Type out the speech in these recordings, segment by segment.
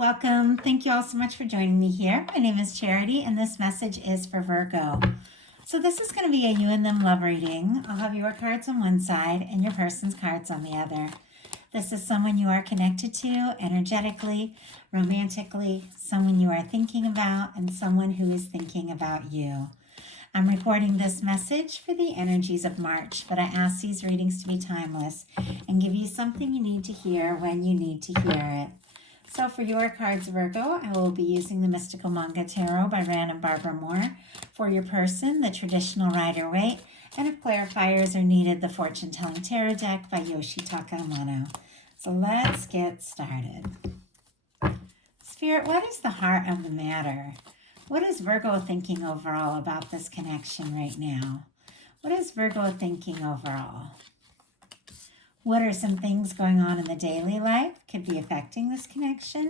welcome. Thank you all so much for joining me here. My name is Charity, and this message is for Virgo. So this is going to be a you and them love reading. I'll have your cards on one side and your person's cards on the other. This is someone you are connected to energetically, romantically, someone you are thinking about, and someone who is thinking about you. I'm recording this message for the energies of March, but I ask these readings to be timeless and give you something you need to hear when you need to hear it. So for your cards, Virgo, I will be using the Mystical Manga Tarot by Ran and Barbara Moore. For your person, the Traditional Rider-Waite. And if clarifiers are needed, the Fortune Telling Tarot Deck by Yoshi Takamano. So let's get started. Spirit, what is the heart of the matter? What is Virgo thinking overall about this connection right now? What is Virgo thinking overall? What are some things going on in the daily life could be affecting this connection?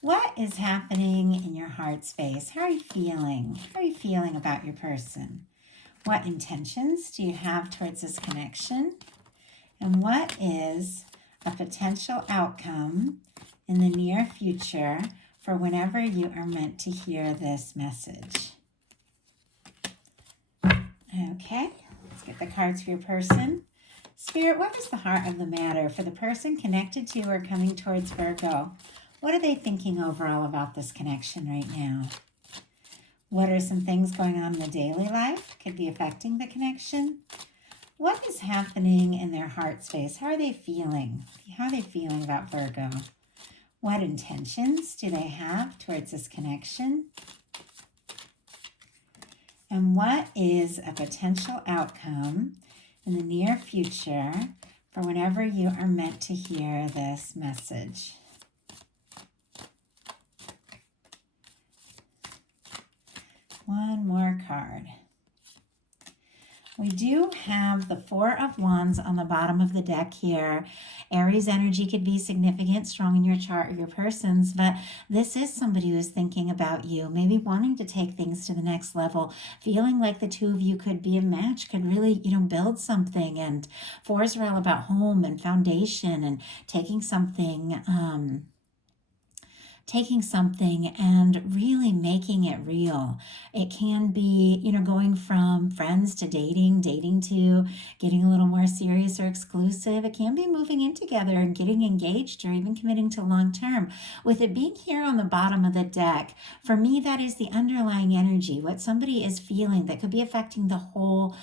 What is happening in your heart space? How are you feeling? How are you feeling about your person? What intentions do you have towards this connection? And what is a potential outcome in the near future for whenever you are meant to hear this message? Okay, let's get the cards for your person. Spirit, what is the heart of the matter for the person connected to or coming towards Virgo? What are they thinking overall about this connection right now? What are some things going on in the daily life could be affecting the connection? What is happening in their heart space? How are they feeling? How are they feeling about Virgo? What intentions do they have towards this connection? And what is a potential outcome in the near future for whenever you are meant to hear this message? One more card. We do have the Four of Wands on the bottom of the deck here. Aries energy could be significant, strong in your chart or your person's, but this is somebody who is thinking about you, maybe wanting to take things to the next level, feeling like the two of you could be a match, could really, build something. And fours are all about home and foundation and taking something and really making it real. It can be, going from friends to dating to getting a little more serious or exclusive. It can be moving in together and getting engaged or even committing to long term. With it being here on the bottom of the deck, for me, that is the underlying energy, what somebody is feeling that could be affecting the whole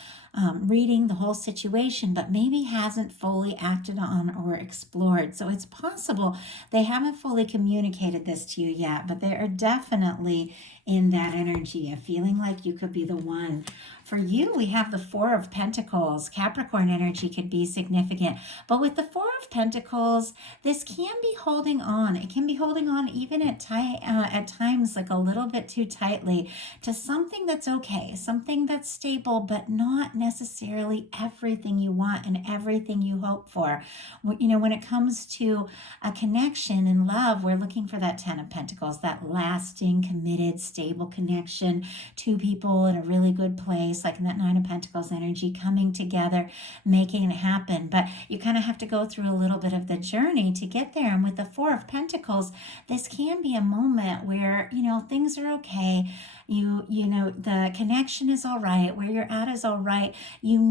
reading, the whole situation, but maybe hasn't fully acted on or explored. So it's possible they haven't fully communicated this to you yet, but they are definitely in that energy of feeling like you could be the one. For you, we have the Four of Pentacles. Capricorn energy could be significant. But with the Four of Pentacles, this can be holding on. It can be holding on even at times like a little bit too tightly to something that's okay, something that's stable, but not necessarily everything you want and everything you hope for. When it comes to a connection in love, we're looking for that Ten of Pentacles, that lasting, committed, stable connection, two people in a really good place, like in that Nine of Pentacles energy, coming together, making it happen. But you kind of have to go through a little bit of the journey to get there. And with the Four of Pentacles, this can be a moment where, things are okay. The connection is all right. Where you're at is all right. You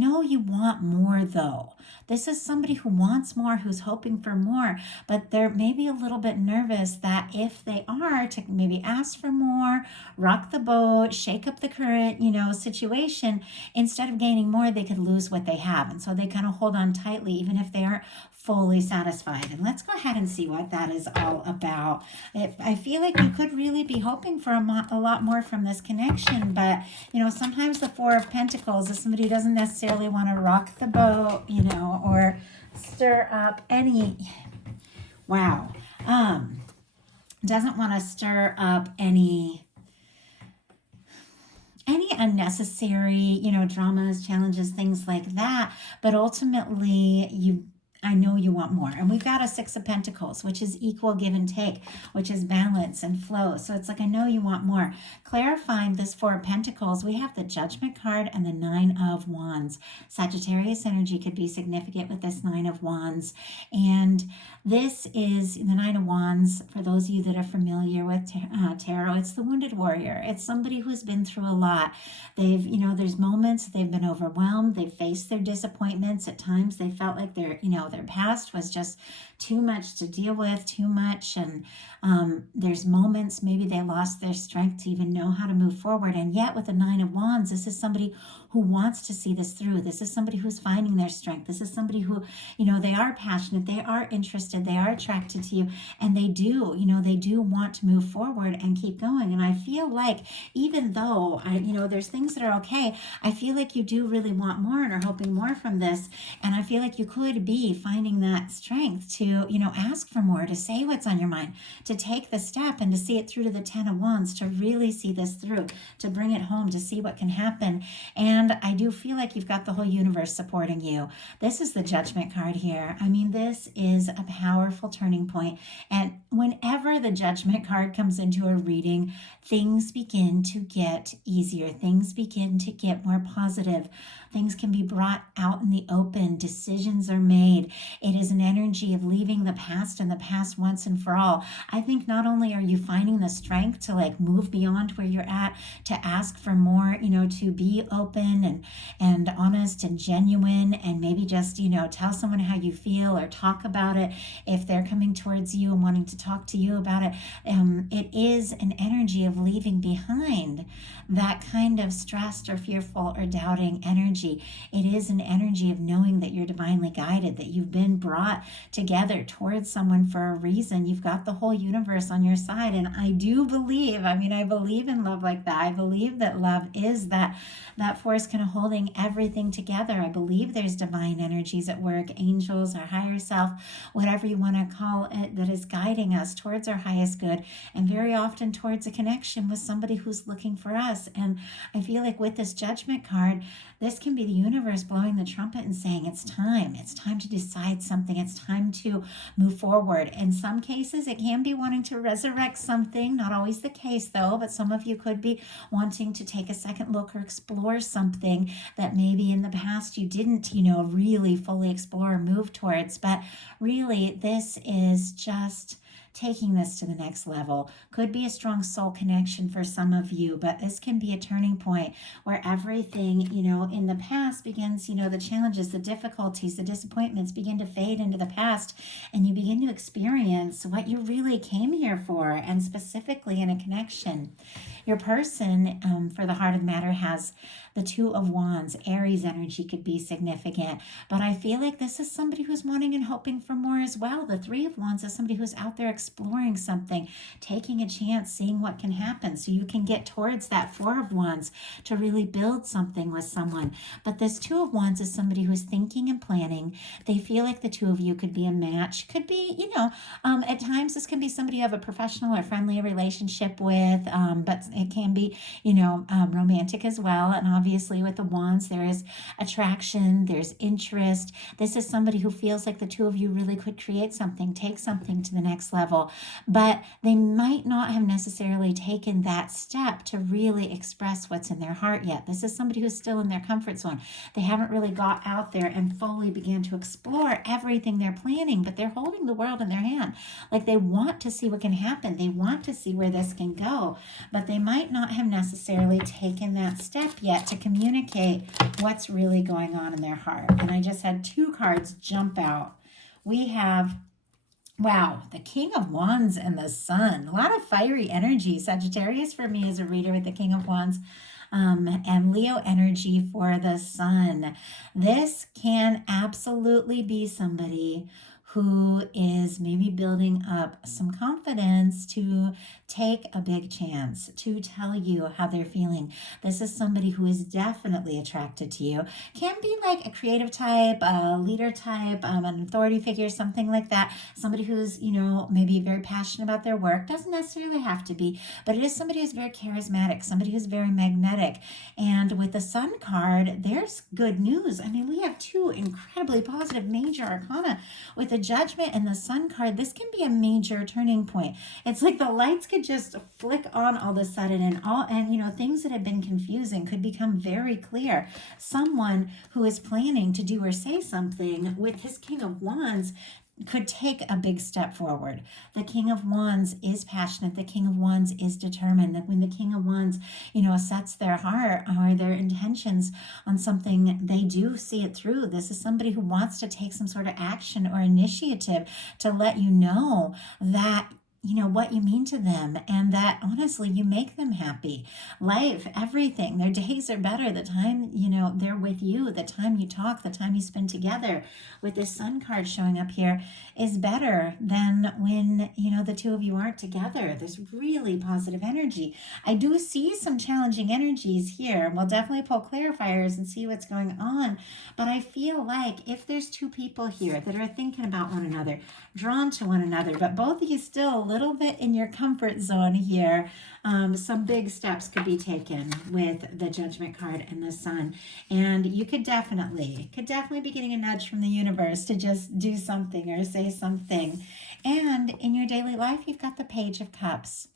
want more though. This is somebody who wants more, who's hoping for more, but they're maybe a little bit nervous that if they are to maybe ask for more, rock the boat, shake up the current, situation, instead of gaining more, they could lose what they have. And so they kind of hold on tightly, even if they aren't fully satisfied. And let's go ahead and see what that is all about. I feel like you could really be hoping for a lot more from this connection, but sometimes the Four of Pentacles is somebody who doesn't necessarily want to rock the boat, or stir up doesn't want to stir up any unnecessary, dramas, challenges, things like that. But ultimately, I know you want more. And we've got a Six of Pentacles, which is equal give and take, which is balance and flow. So it's like, I know you want more. Clarifying this Four of Pentacles, we have the Judgment card and the Nine of Wands. Sagittarius energy could be significant with this Nine of Wands. And this is the Nine of Wands. For those of you that are familiar with tarot, it's the wounded warrior. It's somebody who's been through a lot. They've, there's moments they've been overwhelmed. They've faced their disappointments. At times they felt like their past was just too much to deal with, too much. And there's moments maybe they lost their strength to even know how to move forward. And yet with the Nine of Wands, this is somebody who wants to see this through. This is somebody who's finding their strength. This is somebody who, they are passionate, they are interested, they are attracted to you, and they do want to move forward and keep going. And I feel like even though there's things that are okay, I feel like you do really want more and are hoping more from this. And I feel like you could be finding that strength to, ask for more, to say what's on your mind, to take the step and to see it through to the Ten of Wands, to really see this through, to bring it home, to see what can happen. And I do feel like you've got the whole universe supporting you. This is the Judgment card here. I mean, this is a powerful turning point. And whenever the Judgment card comes into a reading, things begin to get easier. Things begin to get more positive. Things can be brought out in the open. Decisions are made. It is an energy of leaving the past in the past once and for all. I think not only are you finding the strength to move beyond where you're at, to ask for more, to be open and honest and genuine, and maybe just, tell someone how you feel or talk about it if they're coming towards you and wanting to talk to you about it. It is an energy of leaving behind that kind of stressed or fearful or doubting energy. It is an energy of knowing that you're divinely guided, that you've been brought together towards someone for a reason. You've got the whole universe on your side. And I do believe, I believe in love like that. I believe that love is that force kind of holding everything together. I believe there's divine energies at work, angels, our higher self, whatever you want to call it, that is guiding us towards our highest good, and very often towards a connection with somebody who's looking for us. And I feel like with this Judgment card, this can be the universe blowing the trumpet and saying, it's time to decide something. It's time to move forward. In some cases, it can be wanting to resurrect something. Not always the case though, but some of you could be wanting to take a second look or explore something that maybe in the past you didn't, really fully explore or move towards. But really, this is just taking this to the next level. Could be a strong soul connection for some of you, but this can be a turning point where everything, in the past begins, the challenges, the difficulties, the disappointments begin to fade into the past, and you begin to experience what you really came here for, and specifically in a connection. Your person, for the heart of the matter, has the Two of Wands. Aries energy could be significant, but I feel like this is somebody who's wanting and hoping for more as well. The Three of Wands is somebody who's out there exploring something, taking a chance, seeing what can happen, so you can get towards that Four of Wands to really build something with someone. But this Two of Wands is somebody who's thinking and planning. They feel like the two of you could be a match. Could be, at times this can be somebody you have a professional or friendly relationship with, but it can be, romantic as well. And obviously with the Wands, there is attraction, there's interest. This is somebody who feels like the two of you really could create something, take something to the next level, but they might not have necessarily taken that step to really express what's in their heart yet. This is somebody who's still in their comfort zone. They haven't really got out there and fully began to explore everything they're planning, but they're holding the world in their hand. Like, they want to see what can happen. They want to see where this can go, but they might not have necessarily taken that step yet to communicate what's really going on in their heart. And I just had two cards jump out. We have, wow, the King of Wands and the Sun. A lot of fiery energy. Sagittarius for me is a reader with the King of Wands. And Leo energy for the Sun. This can absolutely be somebody who is maybe building up some confidence to take a big chance, to tell you how they're feeling. This is somebody who is definitely attracted to you. Can be like a creative type, a leader type, an authority figure, something like that. Somebody who's, maybe very passionate about their work. Doesn't necessarily have to be, but it is somebody who's very charismatic, somebody who's very magnetic. And with the Sun card, there's good news. I mean, we have two incredibly positive major arcana with the Judgment and the Sun card. This can be a major turning point. It's like the lights could just flick on all of a sudden, and things that have been confusing could become very clear. Someone who is planning to do or say something with his King of Wands could take a big step forward. The King of Wands is passionate. The King of Wands is determined. That when the King of Wands, sets their heart or their intentions on something, they do see it through. This is somebody who wants to take some sort of action or initiative to let you know that what you mean to them, and that honestly you make them happy. Life, everything, their days are better. The time they're with you, the time you talk, the time you spend together, with this Sun card showing up here, is better than when the two of you aren't together. There's really positive energy. I do see some challenging energies here. We'll definitely pull clarifiers and see what's going on, but I feel like if there's two people here that are thinking about one another, drawn to one another, but both of you still a little bit in your comfort zone here, some big steps could be taken with the Judgment card and the Sun. And you could definitely be getting a nudge from the universe to just do something or say something. And in your daily life, you've got the Page of Cups.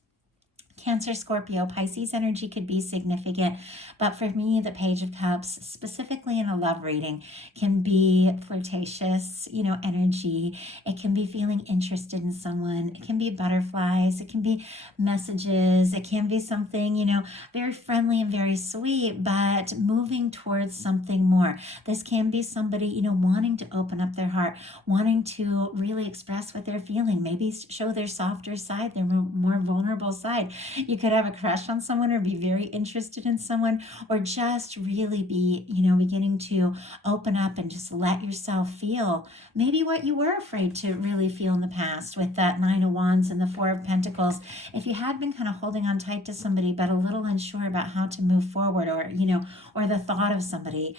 Cancer, Scorpio, Pisces energy could be significant, but for me, the Page of Cups, specifically in a love reading, can be flirtatious, energy. It can be feeling interested in someone. It can be butterflies. It can be messages. It can be something, very friendly and very sweet, but moving towards something more. This can be somebody, wanting to open up their heart, wanting to really express what they're feeling, maybe show their softer side, their more vulnerable side. You could have a crush on someone or be very interested in someone, or just really be, beginning to open up and just let yourself feel maybe what you were afraid to really feel in the past with that Nine of Wands and the Four of Pentacles. If you had been kind of holding on tight to somebody but a little unsure about how to move forward, or the thought of somebody,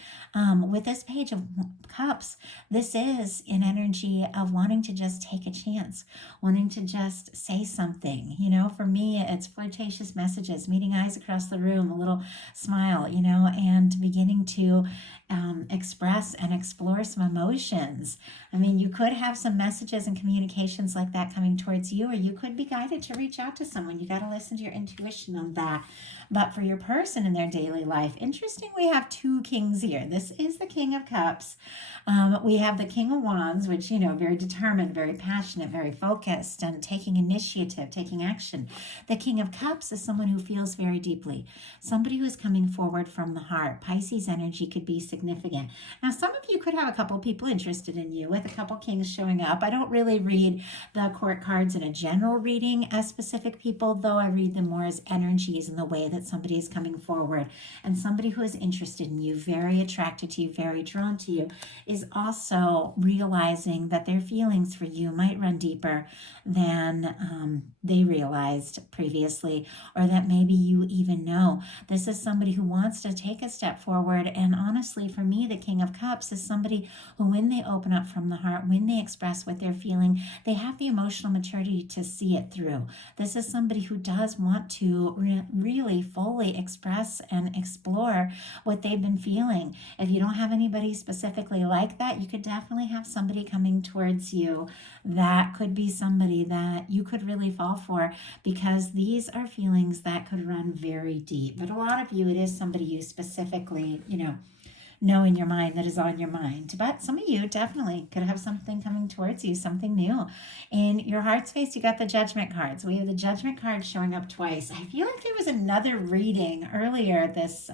with this Page of Cups, this is an energy of wanting to just take a chance, wanting to just say something. For me, it's flirtatious messages, meeting eyes across the room, a little smile, and beginning to express and explore some emotions. I mean, you could have some messages and communications like that coming towards you, or you could be guided to reach out to someone. You got to listen to your intuition on that. But for your person in their daily life, interesting, we have two kings here. This is the King of Cups. We have the King of Wands, which, very determined, very passionate, very focused, and taking initiative, taking action. The King of Cups is someone who feels very deeply, somebody who is coming forward from the heart. Pisces energy could be significant. Now, some of you could have a couple people interested in you, with a couple kings showing up. I don't really read the court cards in a general reading as specific people, though I read them more as energies in the way that somebody is coming forward. And somebody who is interested in you, very attracted to you, very drawn to you, is also realizing that their feelings for you might run deeper than they realized previously, or that maybe you even know. This is somebody who wants to take a step forward. And honestly, for me, the King of Cups is somebody who, when they open up from the heart, when they express what they're feeling, they have the emotional maturity to see it through. This is somebody who does want to really fully express and explore what they've been feeling. If you don't have anybody specifically like that, you could definitely have somebody coming towards you that could be somebody that you could really fall for, because these are feelings that could run very deep. But a lot of you, it is somebody you specifically, know in your mind that is on your mind. But some of you definitely could have something coming towards you, something new. In your heart space, you got the Judgment cards. We have the Judgment card showing up twice. I feel like there was another reading earlier this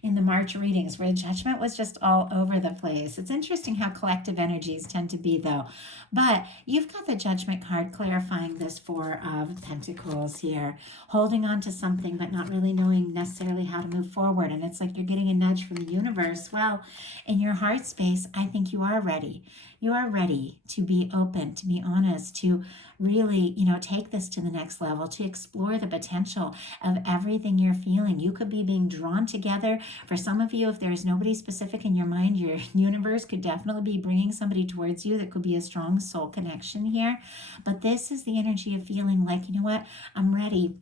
in the March readings where Judgment was just all over the place. It's interesting how collective energies tend to be, though. But you've got the Judgment card clarifying this Four of Pentacles here, holding on to something but not really knowing necessarily how to move forward. And it's like you're getting a nudge from the universe. Well, in your heart space, I think you are ready. You are ready to be open, to be honest, to really, take this to the next level, to explore the potential of everything you're feeling. You could be being drawn together. For some of you, if there's nobody specific in your mind, your universe could definitely be bringing somebody towards you that could be a strong soul connection here. But this is the energy of feeling like, you know what, I'm ready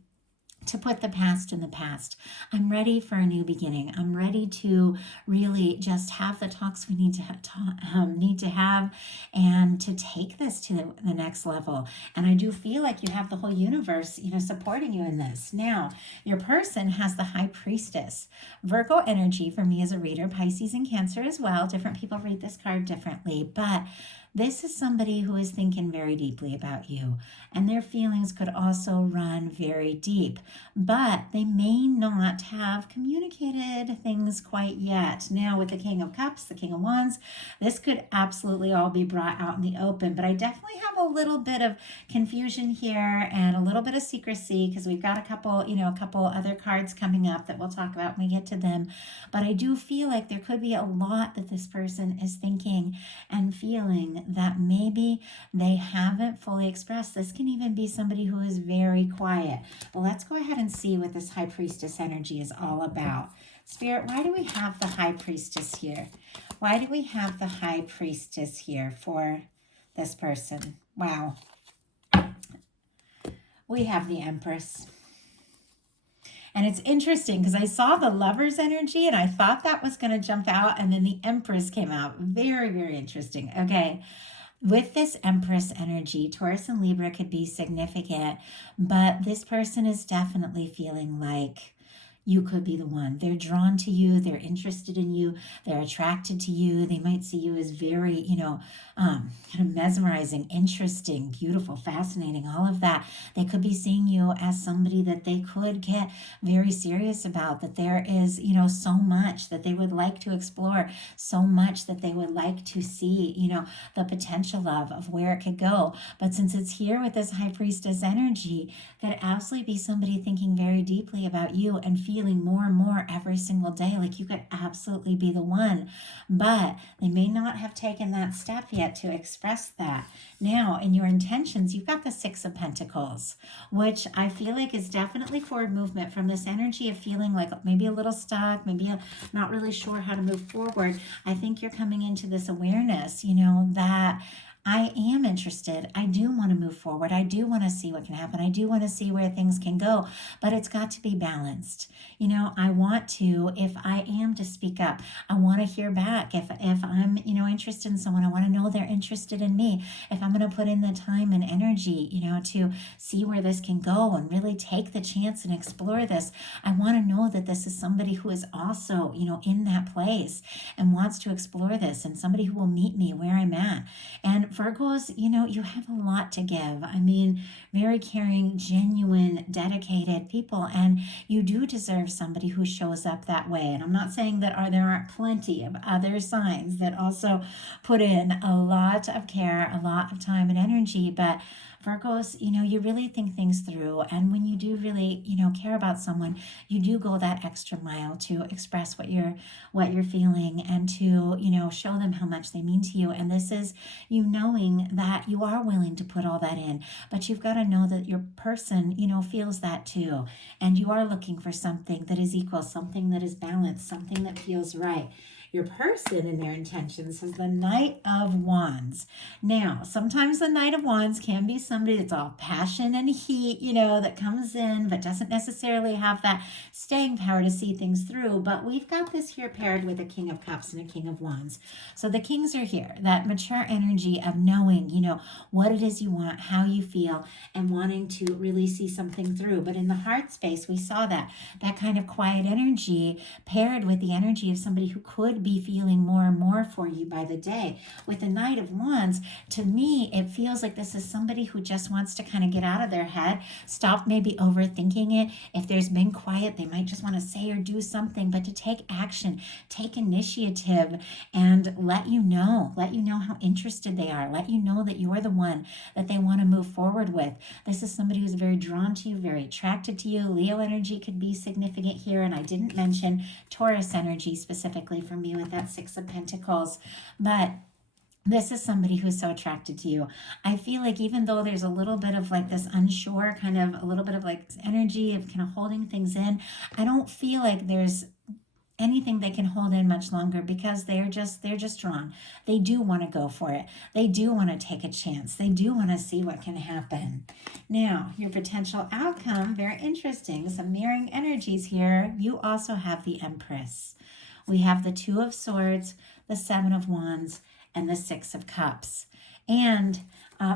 to put the past in the past. I'm ready for a new beginning. I'm ready to really just have the talks we need to have, and to take this to the next level. And I do feel like you have the whole universe, supporting you in this. Now, your person has the High Priestess. Virgo energy for me as a reader, Pisces and Cancer as well. Different people read this card differently, but this is somebody who is thinking very deeply about you, and their feelings could also run very deep, but they may not have communicated things quite yet. Now, with the King of Cups, the King of Wands, this could absolutely all be brought out in the open, but I definitely have a little bit of confusion here and a little bit of secrecy, because we've got a couple other cards coming up that we'll talk about when we get to them. But I do feel like there could be a lot that this person is thinking and feeling that maybe they haven't fully expressed. This can even be somebody who is very quiet. Well, let's go ahead and see what this High Priestess energy is all about. Spirit, why do we have the High Priestess here? Why do we have the High Priestess here for this person? Wow. We have the Empress. And it's interesting because I saw the Lover's energy and I thought that was going to jump out, and then the Empress came out. Very, very interesting. Okay. With this Empress energy, Taurus and Libra could be significant, but this person is definitely feeling like you could be the one. They're drawn to you. They're interested in you. They're attracted to you. They might see you as very, kind of mesmerizing, interesting, beautiful, fascinating, all of that. They could be seeing you as somebody that they could get very serious about, that there is, so much that they would like to explore, so much that they would like to see, the potential of where it could go. But since it's here with this High Priestess energy, could absolutely be somebody thinking very deeply about you and feeling more and more every single day like you could absolutely be the one. But they may not have taken that step yet to express that. Now, in your intentions, you've got the Six of Pentacles, which I feel like is definitely forward movement from this energy of feeling like maybe a little stuck, maybe not really sure how to move forward. I think you're coming into this awareness, that I am interested. I do want to move forward. I do want to see what can happen. I do want to see where things can go, but it's got to be balanced. I want to, if I am to speak up, I want to hear back. If I'm, interested in someone, I want to know they're interested in me. If I'm going to put in the time and energy, to see where this can go and really take the chance and explore this, I want to know that this is somebody who is also, in that place and wants to explore this, and somebody who will meet me where I'm at. And Virgos, you have a lot to give. I mean, very caring, genuine, dedicated people, and you do deserve somebody who shows up that way. And I'm not saying that there aren't plenty of other signs that also put in a lot of care, a lot of time and energy, but Virgos, you really think things through. And when you do really, care about someone, you do go that extra mile to express what you're feeling, and to, show them how much they mean to you. And this is you knowing that you are willing to put all that in, but you've got to know that your person, feels that too. And you are looking for something that is equal, something that is balanced, something that feels right. Your person and their intentions has the Knight of Wands. Now, sometimes the Knight of Wands can be somebody that's all passion and heat, that comes in, but doesn't necessarily have that staying power to see things through. But we've got this here paired with a King of Cups and a King of Wands. So the Kings are here, that mature energy of knowing, what it is you want, how you feel, and wanting to really see something through. But in the heart space, we saw that kind of quiet energy paired with the energy of somebody who could be feeling more and more for you by the day. With the Knight of Wands, to me, it feels like this is somebody who just wants to kind of get out of their head, stop maybe overthinking it. If there's been quiet, they might just want to say or do something, but to take action, take initiative, and let you know how interested they are, let you know that you're the one that they want to move forward with. This is somebody who's very drawn to you, very attracted to you. Leo energy could be significant here, and I didn't mention Taurus energy specifically for me with that Six of Pentacles. But This is somebody who's so attracted to you. I feel like even though there's a little bit of like this unsure kind of a little bit of like energy of kind of holding things in, I don't feel like there's anything they can hold in much longer because they're just drawn. They do want to go for it. They do want to take a chance. They do want to see what can happen. Now, your potential outcome, very interesting. Some mirroring energies here. You also have the Empress. We have the Two of Swords, the Seven of Wands, and the Six of Cups. And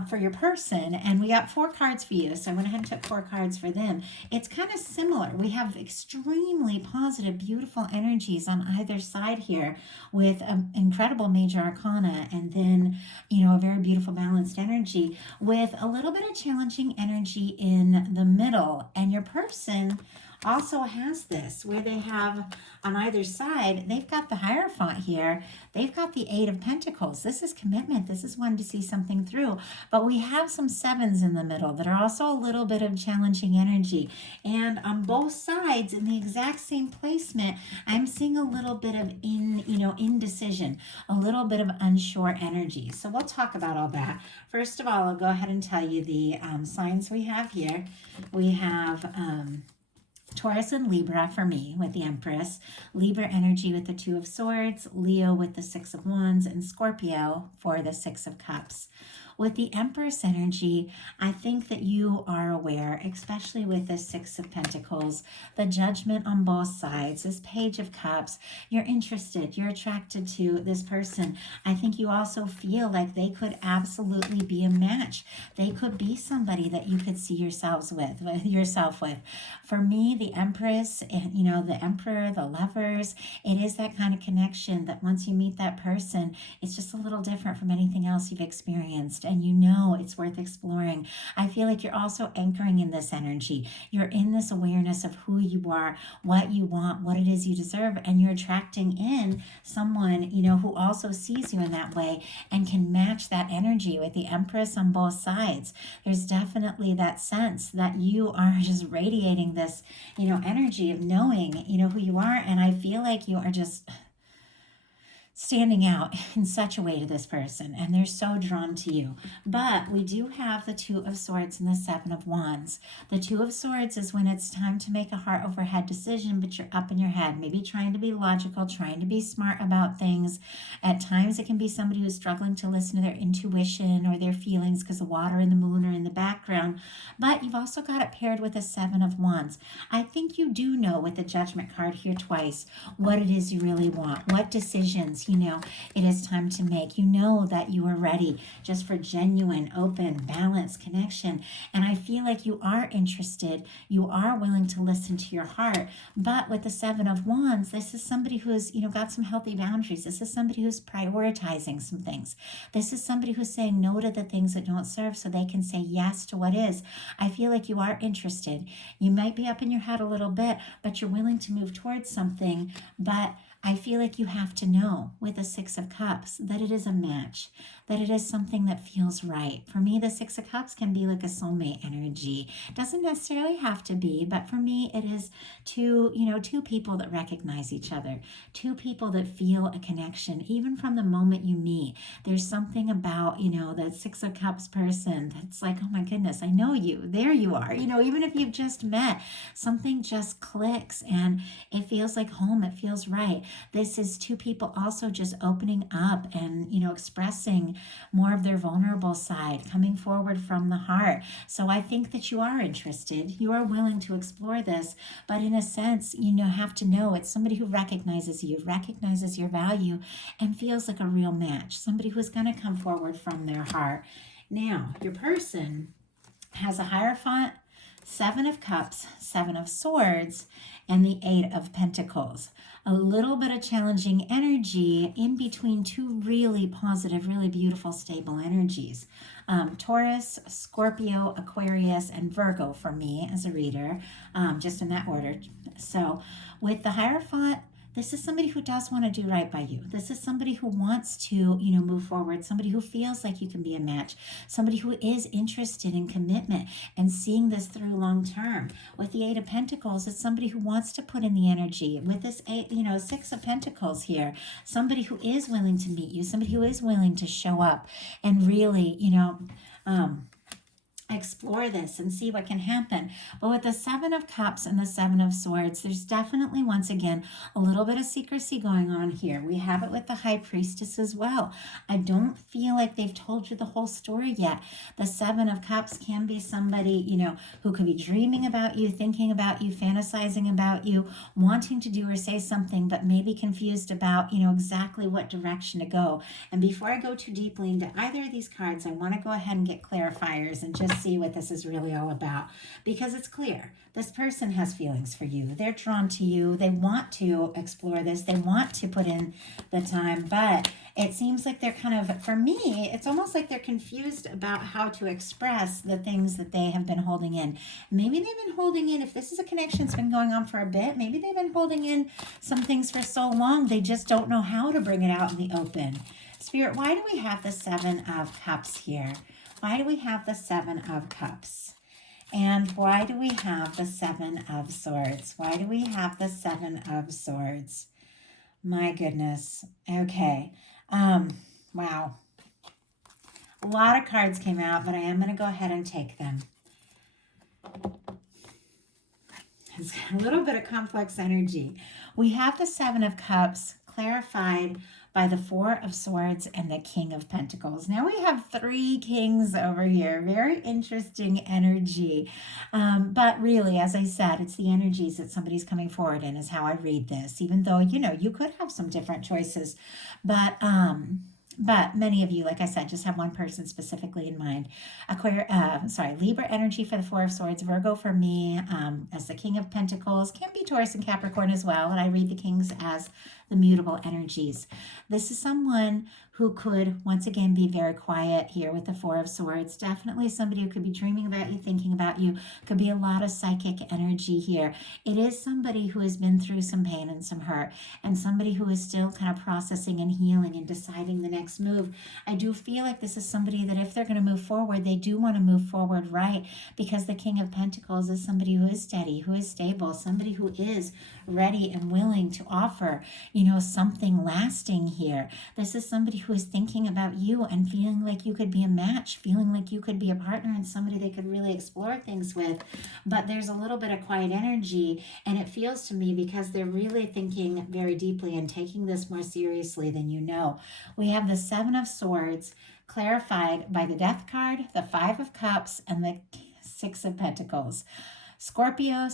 for your person, and we got 4 cards for you, so I went ahead and took 4 cards for them. It's kind of similar. We have extremely positive, beautiful energies on either side here with an incredible major arcana, and then, a very beautiful balanced energy with a little bit of challenging energy in the middle. And your person also has this where they have on either side, they've got the Hierophant here, they've got the Eight of Pentacles. This is commitment, this is wanting to see something through, but we have some sevens in the middle that are also a little bit of challenging energy. And on both sides in the exact same placement, I'm seeing a little bit of indecision, a little bit of unsure energy. So we'll talk about all that. First of all, I'll go ahead and tell you the signs we have here. We have Taurus and Libra for me with the Empress, Libra energy with the Two of Swords, Leo with the Six of Wands, and Scorpio for the Six of Cups. With the Empress energy, I think that you are aware, especially with the Six of Pentacles, the judgment on both sides, this Page of Cups, you're interested, you're attracted to this person. I think you also feel like they could absolutely be a match. They could be somebody that you could see yourself with. For me, the Empress, the Emperor, the Lovers, it is that kind of connection that once you meet that person, it's just a little different from anything else you've experienced. And it's worth exploring. I feel like you're also anchoring in this energy. You're in this awareness of who you are, what you want, what it is you deserve, and you're attracting in someone, who also sees you in that way and can match that energy with the Empress on both sides. There's definitely that sense that you are just radiating this, energy of knowing, who you are. And I feel like you are just standing out in such a way to this person, and they're so drawn to you. But we do have the Two of Swords and the Seven of Wands. The Two of Swords is when it's time to make a heart over head decision, but you're up in your head, maybe trying to be logical, trying to be smart about things. At times it can be somebody who's struggling to listen to their intuition or their feelings because the water and the moon are in the background. But you've also got it paired with a Seven of Wands. I think you do know with the Judgment card here twice what it is you really want, what decisions it is time to make. That you are ready just for genuine, open, balanced connection. And I feel like you are interested. You are willing to listen to your heart. But with the Seven of Wands, this is somebody who's, got some healthy boundaries. This is somebody who's prioritizing some things. This is somebody who's saying no to the things that don't serve so they can say yes to what is. I feel like you are interested. You might be up in your head a little bit, but you're willing to move towards something. But I feel like you have to know with the Six of Cups that it is a match, that it is something that feels right. For me, the Six of Cups can be like a soulmate energy. It doesn't necessarily have to be, but for me, it is two people that recognize each other, two people that feel a connection, even from the moment you meet. There's something about, the Six of Cups person that's like, oh my goodness, I know you. There you are. Even if you've just met, something just clicks and it feels like home. It feels right. This is two people also just opening up and, expressing more of their vulnerable side, coming forward from the heart. So I think that you are interested. You are willing to explore this, but in a sense, have to know it's somebody who recognizes you, recognizes your value, and feels like a real match, somebody who's going to come forward from their heart. Now, your person has a Hierophant, Seven of Cups, Seven of Swords, and the Eight of Pentacles. A little bit of challenging energy in between two really positive, really beautiful, stable energies. Taurus, Scorpio, Aquarius, and Virgo for me as a reader, just in that order. So with the Hierophant, This is somebody who does want to do right by you. This is somebody who wants to, move forward. Somebody who feels like you can be a match. Somebody who is interested in commitment and seeing this through long term. With the Eight of Pentacles, it's somebody who wants to put in the energy. With this Six of Pentacles here, somebody who is willing to meet you, somebody who is willing to show up and really, explore this and see what can happen. But with the Seven of Cups and the Seven of Swords, there's definitely, once again, a little bit of secrecy going on here. We have it with the High Priestess as well. I don't feel like they've told you the whole story yet. The Seven of Cups can be somebody, who could be dreaming about you, thinking about you, fantasizing about you, wanting to do or say something, but maybe confused about, exactly what direction to go. And before I go too deeply into either of these cards, I want to go ahead and get clarifiers and just see what this is really all about, because it's clear this person has feelings for you. They're drawn to you. They want to explore this. They want to put in the time, but it seems like they're kind of, for me, it's almost like they're confused about how to express the things that they have been holding in. Maybe they've been holding in, if this is a connection that's been going on for a bit, maybe they've been holding in some things for so long, they just don't know how to bring it out in the open. Spirit, why do we have the Seven of Cups here? Why do we have the Seven of Cups? And why do we have the Seven of Swords? Why do we have the Seven of Swords? My goodness. Okay. Wow. A lot of cards came out, but I am going to go ahead and take them. It's a little bit of complex energy. We have the Seven of Cups clarified by the Four of Swords and the King of Pentacles. Now we have three kings over here. Very interesting energy. But really, as I said, it's the energies that somebody's coming forward in is how I read this, even though, you could have some different choices. But many of you, like I said, just have one person specifically in mind. Libra energy for the Four of Swords, Virgo for me as the King of Pentacles, can be Taurus and Capricorn as well, and I read the kings as the mutable energies. This is someone who could, once again, be very quiet here with the Four of Swords. Definitely somebody who could be dreaming about you, thinking about you. Could be a lot of psychic energy here. It is somebody who has been through some pain and some hurt, and somebody who is still kind of processing and healing and deciding the next move. I do feel like this is somebody that if they're going to move forward, they do want to move forward right, because the King of Pentacles is somebody who is steady, who is stable, somebody who is ready and willing to offer, something lasting here. This is somebody who is thinking about you and feeling like you could be a match, feeling like you could be a partner and somebody they could really explore things with. But there's a little bit of quiet energy, and it feels to me because they're really thinking very deeply and taking this more seriously than you know. We have the Seven of Swords clarified by the Death card, the Five of Cups, and the Six of Pentacles. Scorpio,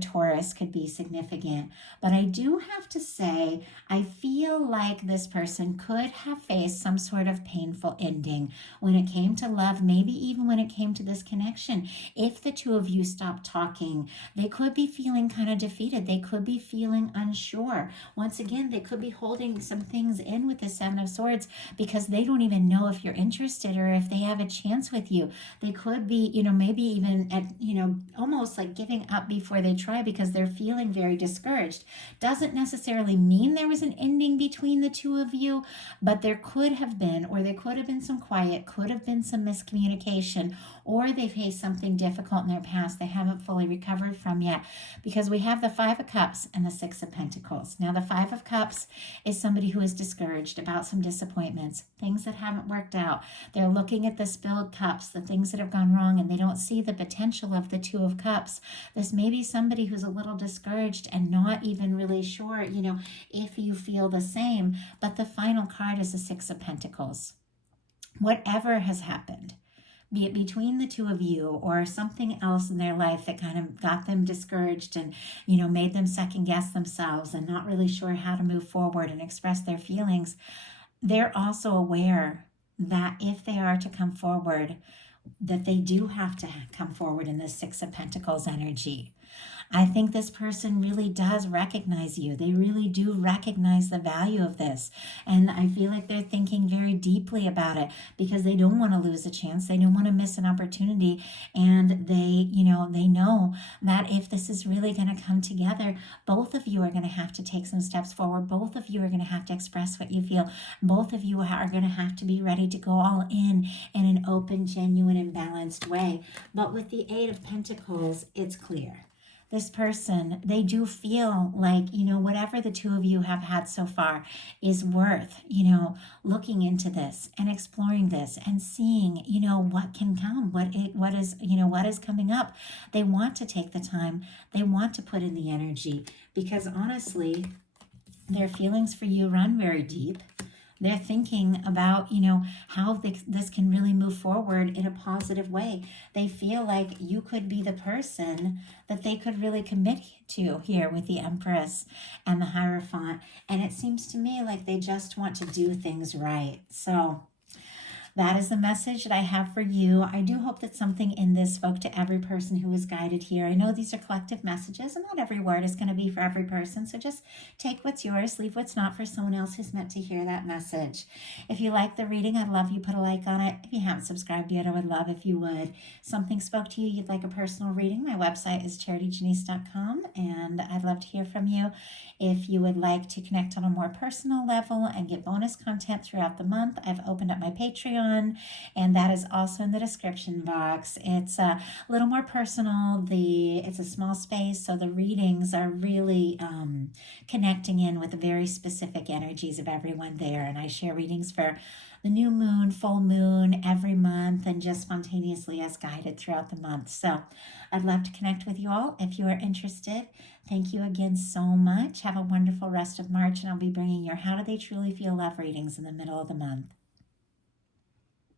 Taurus could be significant, but I do have to say, I feel like this person could have faced some sort of painful ending when it came to love, maybe even when it came to this connection. If the two of you stopped talking, they could be feeling kind of defeated. They could be feeling unsure. Once again, they could be holding some things in with the Seven of Swords because they don't even know if you're interested or if they have a chance with you. They could be, maybe even at, almost like giving up before they try because they're feeling very discouraged. Doesn't necessarily mean there was an ending between the two of you, but there could have been, or there could have been some quiet, could have been some miscommunication, or they faced something difficult in their past they haven't fully recovered from yet, because we have the Five of Cups and the Six of Pentacles. Now the Five of Cups is somebody who is discouraged about some disappointments, things that haven't worked out. They're looking at the spilled cups, the things that have gone wrong, and they don't see the potential of the Two of Cups. This may be somebody who's a little discouraged and not even really sure, if you feel the same. But the final card is the Six of Pentacles. Whatever has happened, be it between the two of you or something else in their life that kind of got them discouraged and, made them second guess themselves and not really sure how to move forward and express their feelings, they're also aware that if they are to come forward, that they do have to come forward in the Six of Pentacles energy. I think this person really does recognize you. They really do recognize the value of this. And I feel like they're thinking very deeply about it because they don't want to lose a chance. They don't want to miss an opportunity. And they know that if this is really going to come together, both of you are going to have to take some steps forward. Both of you are going to have to express what you feel. Both of you are going to have to be ready to go all in an open, genuine, and balanced way. But with the Eight of Pentacles, it's clear. This person, they do feel like, whatever the two of you have had so far is worth, looking into this and exploring this and seeing, what can come, what is coming up. They want to take the time. They want to put in the energy because honestly, their feelings for you run very deep. They're thinking about, how this can really move forward in a positive way. They feel like you could be the person that they could really commit to here with the Empress and the Hierophant. And it seems to me like they just want to do things right. So that is the message that I have for you. I do hope that something in this spoke to every person who was guided here. I know these are collective messages, and not every word is going to be for every person. So just take what's yours, leave what's not for someone else who's meant to hear that message. If you like the reading, I'd love you put a like on it. If you haven't subscribed yet, I would love if you would. Something spoke to you, you'd like a personal reading, my website is charityjanice.com, and I'd love to hear from you. If you would like to connect on a more personal level and get bonus content throughout the month, I've opened up my Patreon, and that is also in the description box. It's a little more personal. It's a small space, so the readings are really connecting in with the very specific energies of everyone there. And I share readings for the new moon, full moon every month, and just spontaneously as guided throughout the month. So I'd love to connect with you all if you are interested. Thank you again so much. Have a wonderful rest of March, and I'll be bringing your How Do They Truly Feel Love readings in the middle of the month.